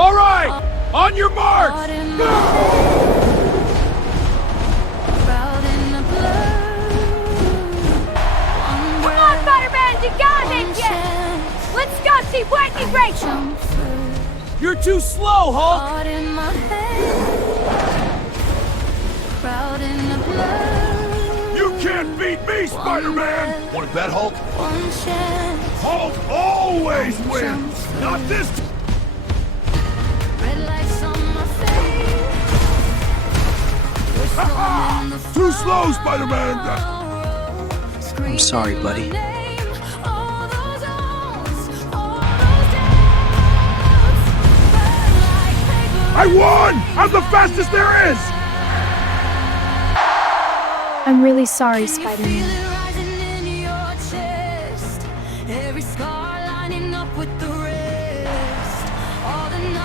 All right, on your marks. Come on, Spider-Man, you got it! Yes! Let's go see Wacky Race! You're too slow, Hulk. You can't beat me, Spider-Man. Want to bet, Hulk? Hulk always wins. Not this. Too slow, Spider-Man. I'm sorry, buddy. I won! I'm the fastest there is! I'm really sorry, Spider-Man.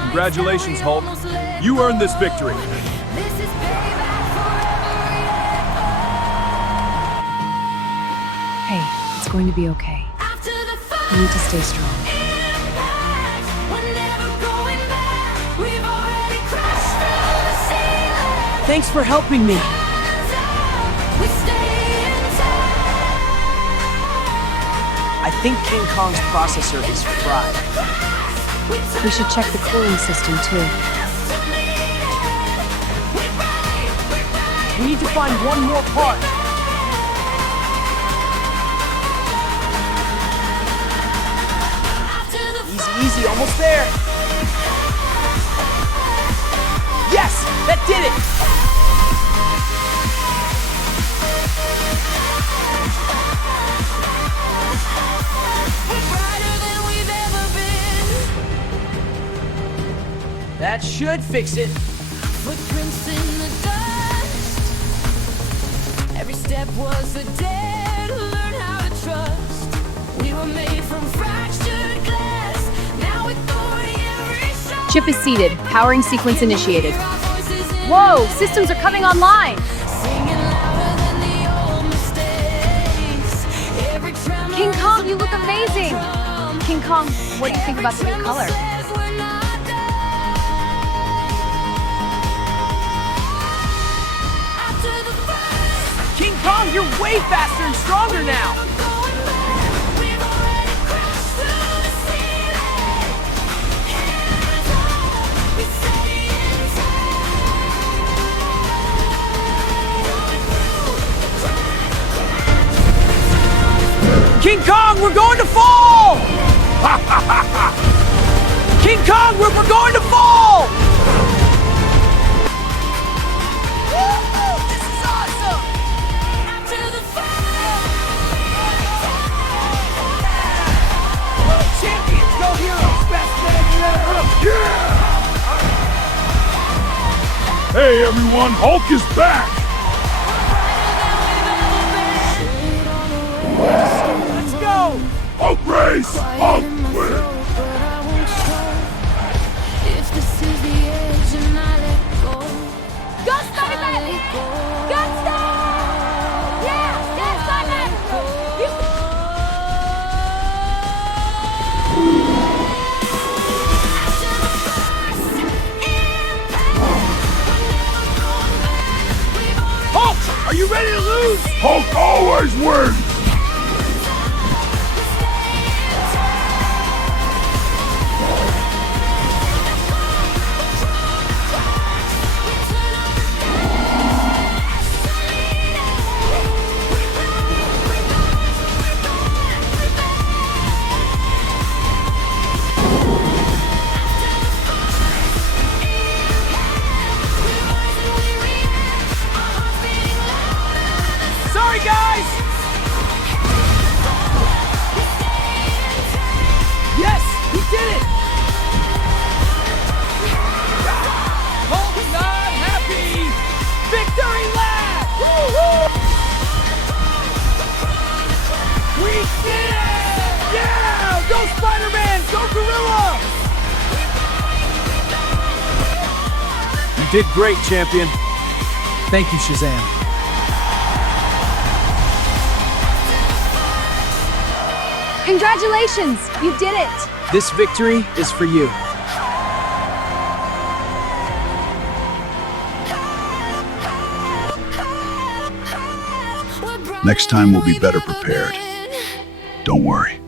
Congratulations, Hulk. You earned this victory. Hey, it's going to be okay. You need to stay strong. Thanks for helping me. I think King Kong's processor is fried. We should check the cooling system, too. We need to find one more part. Easy, almost there. Yes, that did it. That should fix it. Footprints in the dust. Every step was a dare to learn how to trust. We were made from fractured glass. Now we're throwing every shot. Chip is seated. Powering sequence initiated. Whoa! Systems are coming online! King Kong, you look amazing! King Kong, what do you think about the new color? King Kong, you're way faster and stronger now! King Kong, we're going to fall! King Kong, we're going to fall! This is awesome! Champions, go heroes! Best man ever! Yeah! Hey, everyone, Hulk is back! Let's go! Hulk race! Hulk win! If this is the edge and I let go. Go, Spider-Man! Go, Spider-Man! Yeah! Yeah, Spider-Man! Hulk, are you ready to lose? Hulk always wins! Sorry, guys! Yes, we did it! Hulk's not happy! Victory lap! Woo-hoo! We did it! Yeah! Go Spider-Man! Go Gorilla! You did great, champion. Thank you, Shazam. Congratulations! You did it! This victory is for you. Next time we'll be better prepared. Don't worry.